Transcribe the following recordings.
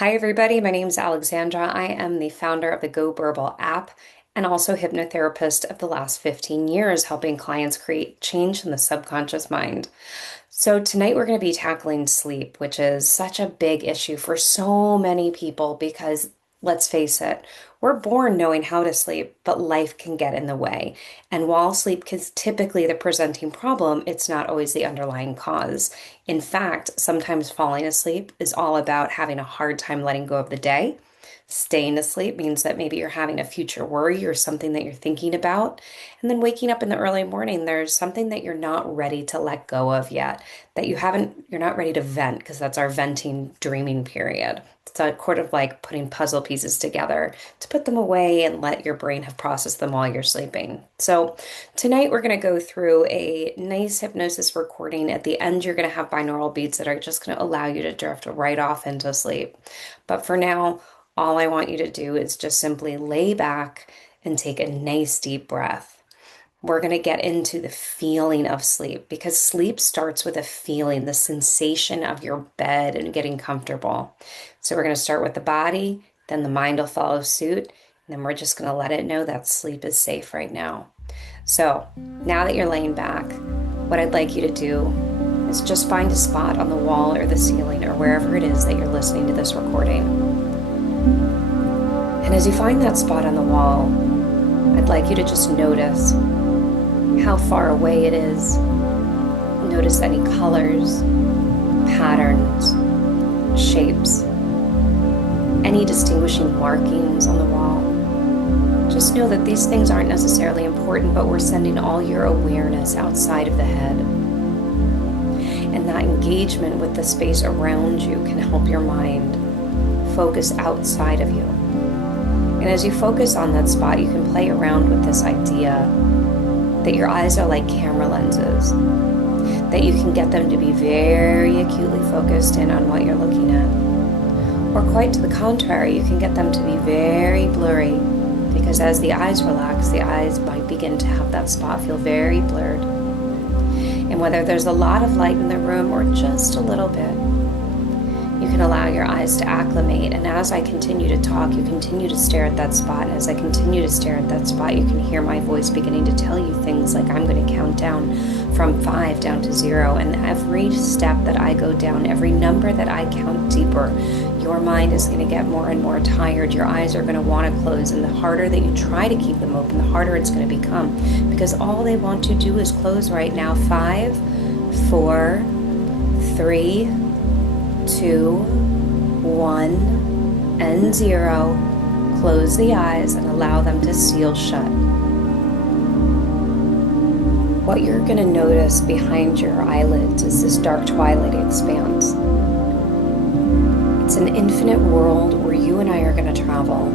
Hi, everybody. My name is Alexandra. I am the founder of the Burble app and also hypnotherapist of the last 15 years, helping clients create change in the subconscious mind. So, tonight we're going to be tackling sleep, which is such a big issue for so many people because let's face it, we're born knowing how to sleep, but life can get in the way. And while sleep is typically the presenting problem, it's not always the underlying cause. In fact, sometimes falling asleep is all about having a hard time letting go of the day. Staying asleep means that maybe you're having a future worry or something that you're thinking about. And then waking up in the early morning, there's something that you're not ready to let go of yet, that you're not ready to vent because that's our venting dreaming period. It's a sort of like putting puzzle pieces together to put them away and let your brain have processed them while you're sleeping. So tonight we're going to go through a nice hypnosis recording. At the end, you're going to have binaural beats that are just going to allow you to drift right off into sleep. But for now, all I want you to do is just simply lay back and take a nice deep breath. We're going to get into the feeling of sleep because sleep starts with a feeling, the sensation of your bed and getting comfortable. So we're going to start with the body, then the mind will follow suit, and then we're just going to let it know that sleep is safe right now. So now that you're laying back, what I'd like you to do is just find a spot on the wall or the ceiling or wherever it is that you're listening to this recording. And as you find that spot on the wall, I'd like you to just notice how far away it is. Notice any colors, patterns, shapes, any distinguishing markings on the wall. Just know that these things aren't necessarily important, but we're sending all your awareness outside of the head. And that engagement with the space around you can help your mind focus outside of you. And as you focus on that spot, you can play around with this idea that your eyes are like camera lenses, that you can get them to be very acutely focused in on what you're looking at. Or quite to the contrary, you can get them to be very blurry, because as the eyes relax, the eyes might begin to have that spot feel very blurred. And whether there's a lot of light in the room or just a little bit, you can allow your eyes to acclimate, and as I continue to talk, you continue to stare at that spot, and as I continue to stare at that spot, you can hear my voice beginning to tell you things like I'm going to count down from 5 down to 0, and every step that I go down, every number that I count deeper, your mind is going to get more and more tired. Your eyes are going to want to close, and the harder that you try to keep them open, the harder it's going to become, because all they want to do is close right now. 5, 4, 3, 2, 1, and 0. Close the eyes and allow them to seal shut. What you're going to notice behind your eyelids is this dark twilight expanse. It's an infinite world where you and I are going to travel.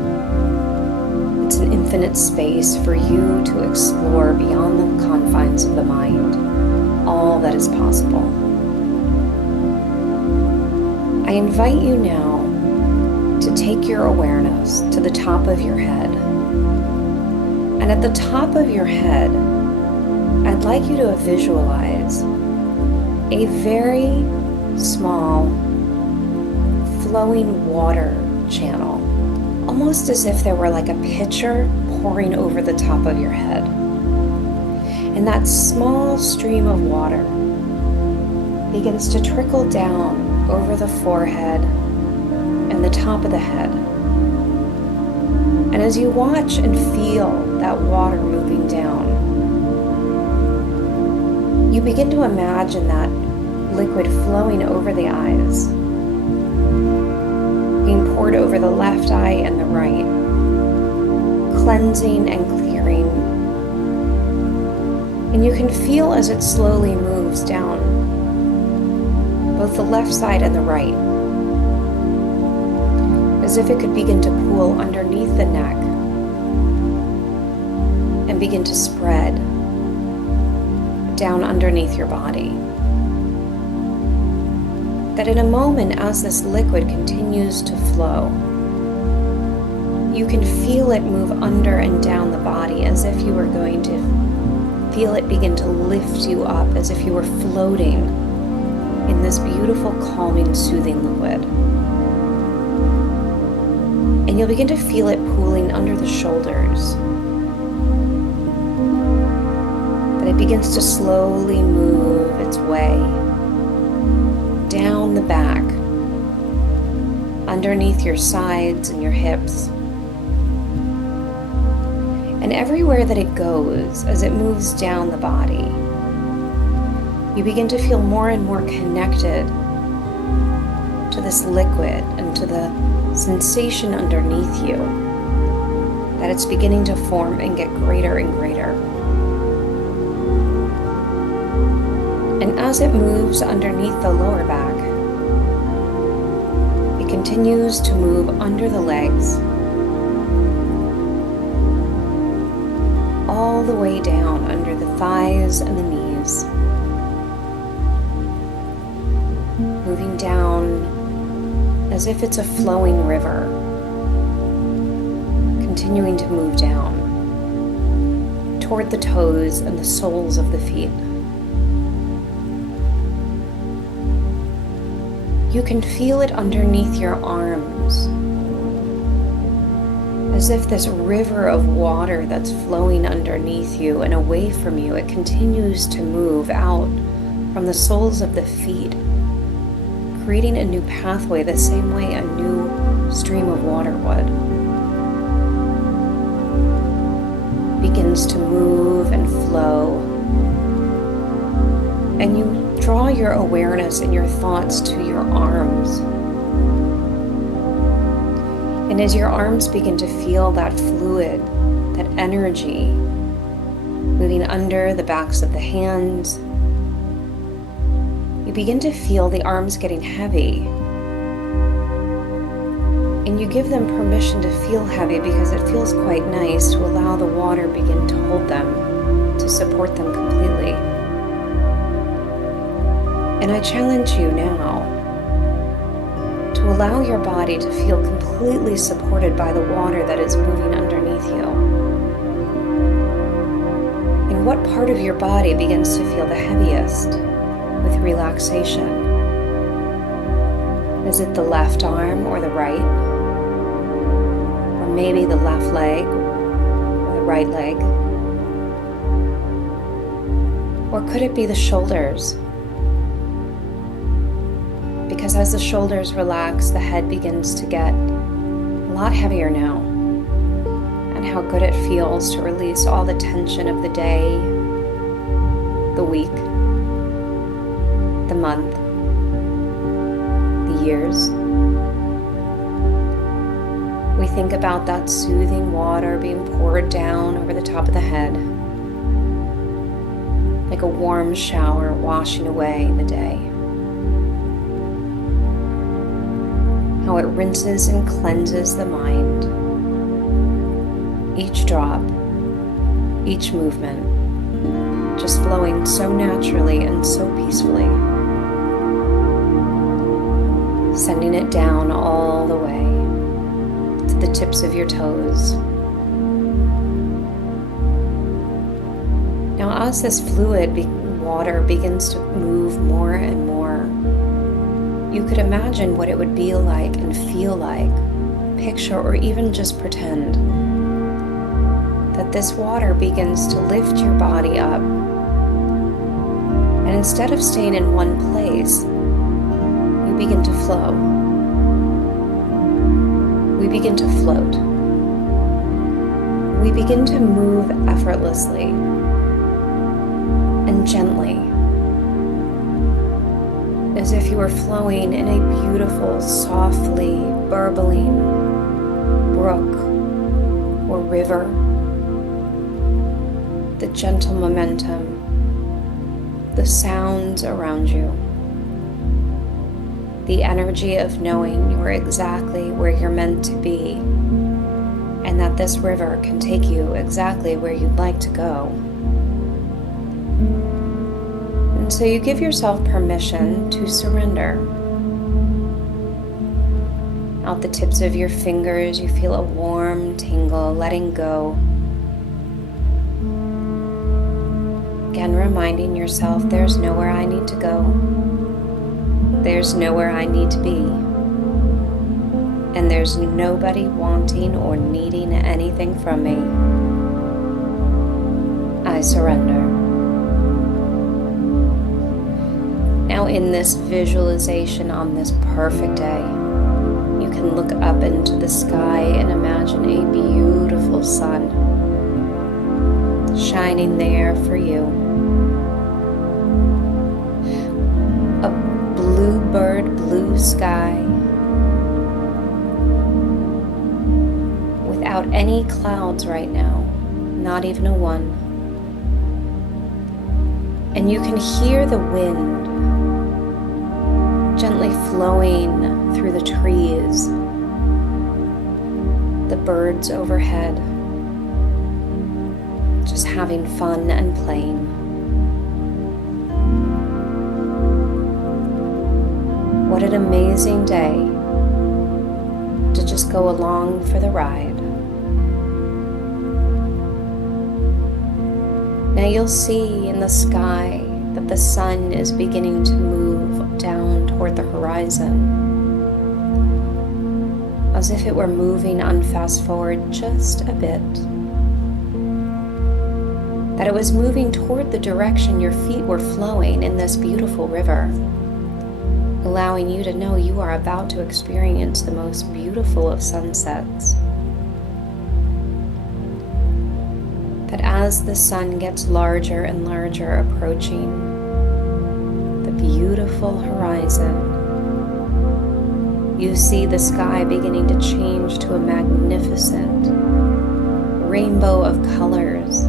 It's an infinite space for you to explore beyond the confines of the mind, all that is possible. I invite you now to take your awareness to the top of your head. And at the top of your head, I'd like you to visualize a very small flowing water channel, almost as if there were like a pitcher pouring over the top of your head. And that small stream of water begins to trickle down over the forehead and the top of the head. And as you watch and feel that water moving down, you begin to imagine that liquid flowing over the eyes, being poured over the left eye and the right, cleansing and clearing. And you can feel as it slowly moves down both the left side and the right, as if it could begin to pool underneath the neck and begin to spread down underneath your body. That in a moment, as this liquid continues to flow, you can feel it move under and down the body as if you were going to feel it begin to lift you up, as if you were floating in this beautiful, calming, soothing liquid. And you'll begin to feel it pooling under the shoulders. But it begins to slowly move its way down the back, underneath your sides and your hips. And everywhere that it goes, as it moves down the body, you begin to feel more and more connected to this liquid and to the sensation underneath you, that it's beginning to form and get greater and greater. And as it moves underneath the lower back, it continues to move under the legs, all the way down under the thighs and the knees, moving down as if it's a flowing river, continuing to move down toward the toes and the soles of the feet. You can feel it underneath your arms, as if this river of water that's flowing underneath you and away from you, it continues to move out from the soles of the feet, creating a new pathway the same way a new stream of water would. Begins to move and flow, and you draw your awareness and your thoughts to your arms. And as your arms begin to feel that fluid, that energy, moving under the backs of the hands, you begin to feel the arms getting heavy. And you give them permission to feel heavy because it feels quite nice to allow the water begin to hold them, to support them completely. And I challenge you now to allow your body to feel completely supported by the water that is moving underneath you. And what part of your body begins to feel the heaviest with relaxation? Is it the left arm or the right? Or maybe the left leg or the right leg? Or could it be the shoulders? Because as the shoulders relax, the head begins to get a lot heavier now. And how good it feels to release all the tension of the day, the week, the month, the years. We think about that soothing water being poured down over the top of the head, like a warm shower washing away the day. How it rinses and cleanses the mind. Each drop, each movement, just flowing so naturally and so peacefully. Sending it down all the way to the tips of your toes. Now, as this fluid water begins to move more and more, you could imagine what it would be like and feel like, picture or even just pretend that this water begins to lift your body up. And instead of staying in one place, you begin to flow. We begin to float. We begin to move effortlessly and gently, as if you were flowing in a beautiful, softly burbling brook or river. The gentle momentum, the sounds around you, the energy of knowing you are exactly where you're meant to be, and that this river can take you exactly where you'd like to go. And so you give yourself permission to surrender. Out the tips of your fingers, you feel a warm tingle, letting go. Again, reminding yourself there's nowhere I need to go. There's nowhere I need to be. and there's nobody wanting or needing anything from me. I surrender. Now, in this visualization on this perfect day, you can look up into the sky and imagine a beautiful sun shining there for you. A bluebird blue sky without any clouds right now, not even a one. And you can hear the wind gently flowing through the trees, the birds overhead, just having fun and playing. What an amazing day to just go along for the ride. Now you'll see in the sky that the sun is beginning to move down toward the horizon, as if it were moving on fast forward just a bit. That it was moving toward the direction your feet were flowing in this beautiful river, allowing you to know you are about to experience the most beautiful of sunsets. That as the sun gets larger and larger, approaching the beautiful horizon, you see the sky beginning to change to a magnificent rainbow of colors.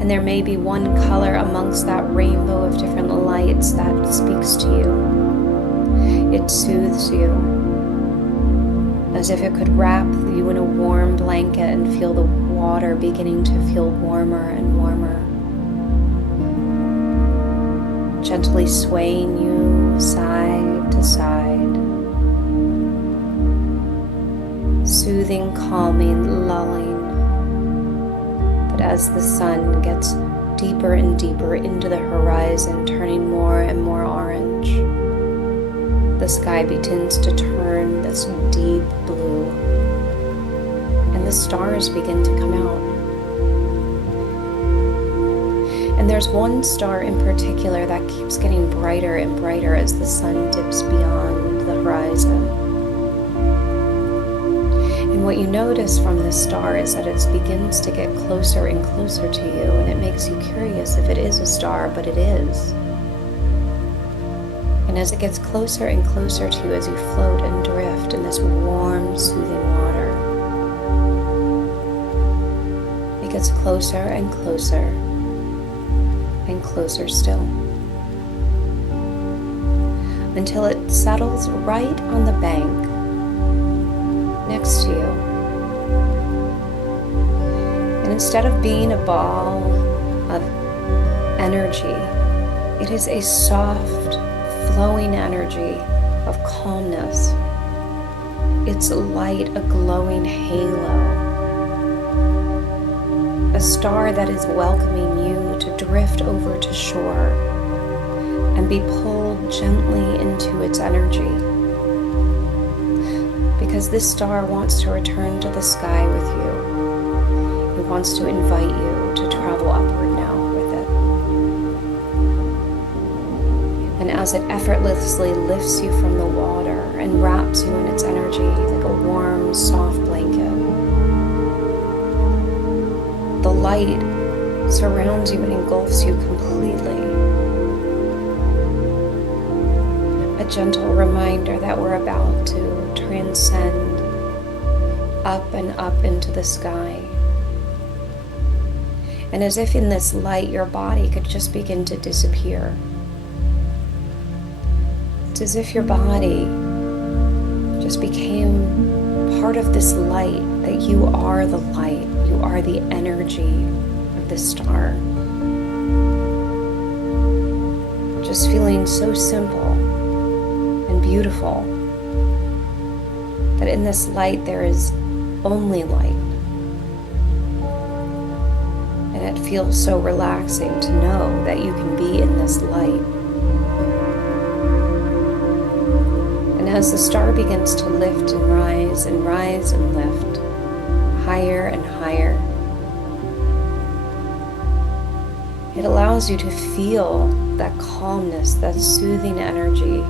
And there may be one color amongst that rainbow of different lights that speaks to you. It soothes you, as if it could wrap you in a warm blanket and feel the water beginning to feel warmer and warmer, gently swaying you side to side, soothing, calming, lulling. But as the sun gets deeper and deeper into the horizon, turning more and more orange, the sky begins to turn this deep blue, and the stars begin to come out. And there's one star in particular that keeps getting brighter and brighter as the sun dips beyond the horizon. And what you notice from this star is that it begins to get closer and closer to you, and it makes you curious if it is a star, but it is. And as it gets closer and closer to you, as you float and drift in this warm, soothing water, it gets closer and closer and closer still, until it settles right on the bank next to you. And instead of being a ball of energy, it is a soft, flowing energy of calmness. It's light, a glowing halo, a star that is welcoming you to drift over to shore and be pulled gently into its energy. Because this star wants to return to the sky with you. It wants to invite you to travel upward now with it. And as it effortlessly lifts you from the water and wraps you in its energy like a warm, soft blanket, the light surrounds you and engulfs you completely. A gentle reminder that we're about to transcend up and up into the sky. And as if in this light, your body could just begin to disappear. It's as if your body just became part of this light, that you are the light, you are the energy of the star. Just feeling so simple and beautiful, that in this light there is only light. And it feels so relaxing to know that you can be in this light. And as the star begins to lift and rise and rise and lift, higher and higher, it allows you to feel that calmness, that soothing energy,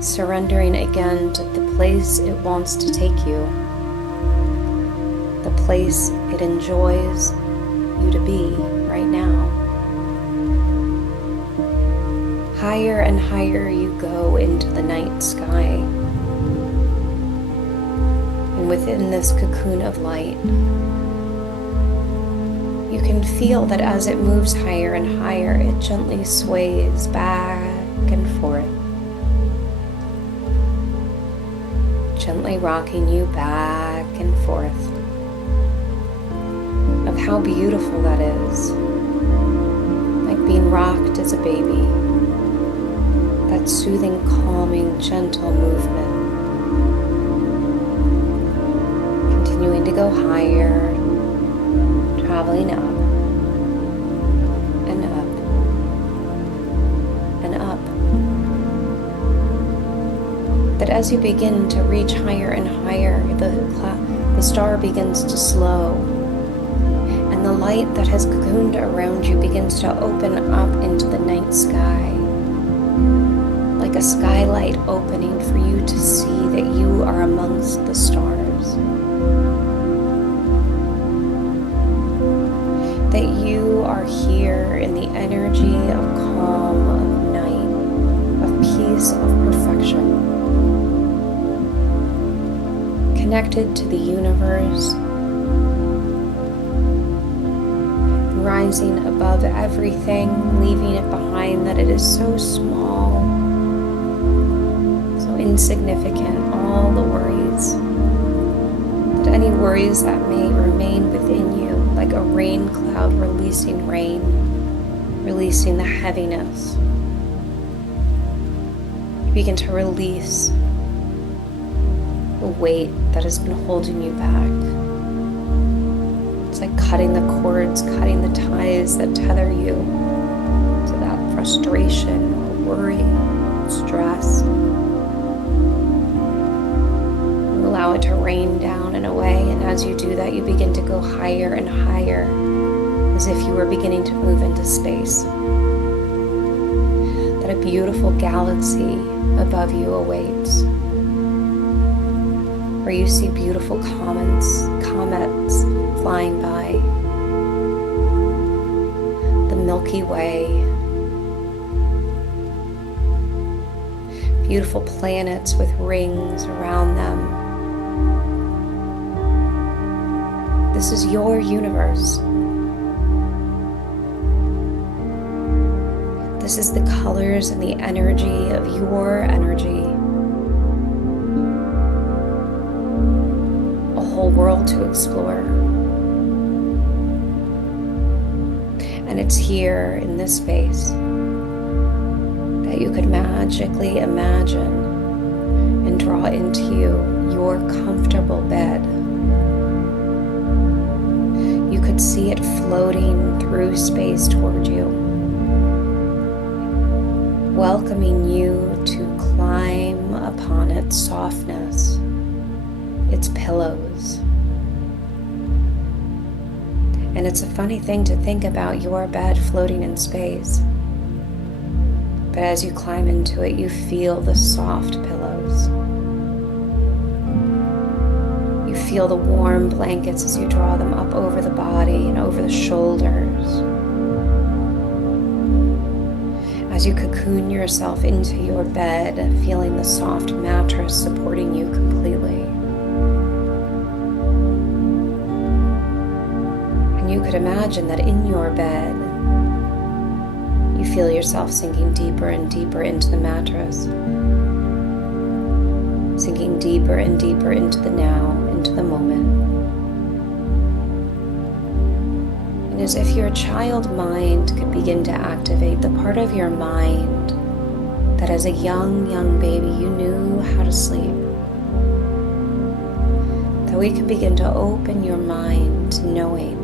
surrendering again to the place it wants to take you, the place it enjoys you to be right now. Higher and higher you go into the night sky. And within this cocoon of light, you can feel that as it moves higher and higher, it gently sways back and forth, gently rocking you back and forth. Of how beautiful that is, like being rocked as a baby. That soothing, calming, gentle movement. Continuing to go higher, traveling up and up and up. That as you begin to reach higher and higher, the star begins to slow, and the light that has cocooned around you begins to open up into the night sky. Like a skylight opening for you to see that you are amongst the stars. That you are here in the energy of calm, of night, of peace, of perfection. Connected to the universe, rising above everything, leaving it behind, that it is so small, insignificant, all the worries, that any worries that may remain within you, like a rain cloud releasing rain, releasing the heaviness. You begin to release the weight that has been holding you back. It's like cutting the cords, cutting the ties that tether you to that frustration or worry, stress. Allow it to rain down and away, and as you do that, you begin to go higher and higher, as if you were beginning to move into space. That a beautiful galaxy above you awaits, where you see beautiful comets flying by, the Milky Way, beautiful planets with rings around them. This is your universe. This is the colors and the energy of your energy. A whole world to explore. And it's here in this space that you could magically imagine and draw into you your comfortable bed. You could see it floating through space toward you, welcoming you to climb upon its softness, its pillows. And it's a funny thing to think about your bed floating in space. But as you climb into it, you feel the soft pillows. You feel the warm blankets as you draw them up over the body and over the shoulders. As you cocoon yourself into your bed, feeling the soft mattress supporting you completely. And you could imagine that in your bed, you feel yourself sinking deeper and deeper into the mattress, sinking deeper and deeper into the now, into the moment. And as if your child mind could begin to activate the part of your mind that as a young baby you knew how to sleep, that we can begin to open your mind to knowing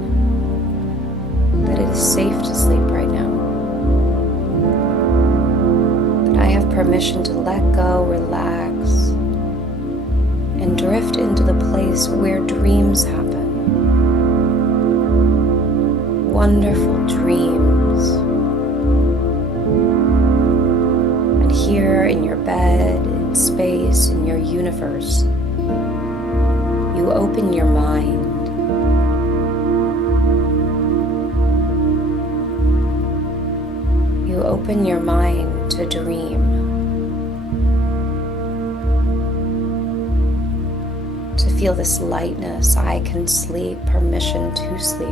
that it is safe to sleep right now. That I have permission to let go, relax, and drift into the place where dreams happen. Wonderful dreams. And here in your bed, in space, in your universe, you open your mind. You open your mind to dream. To feel this lightness, I can sleep, permission to sleep.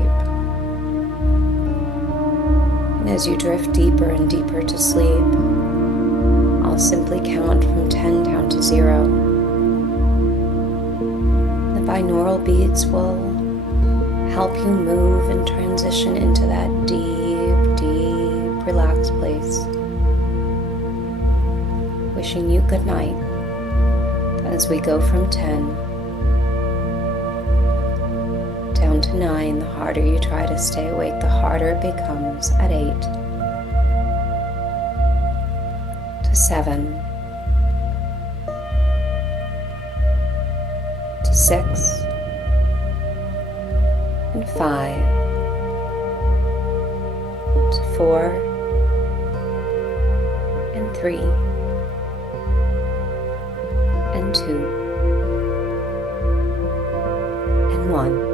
And as you drift deeper and deeper to sleep, I'll simply count from 10 down to 0. The binaural beats will help you move and transition into that deep, deep, relaxed place. Wishing you good night as we go from 10 down to 9. The harder you try to stay awake, the harder it becomes at 8 to 7 to 6 and 5 to 4 and 3 and 2 and 1.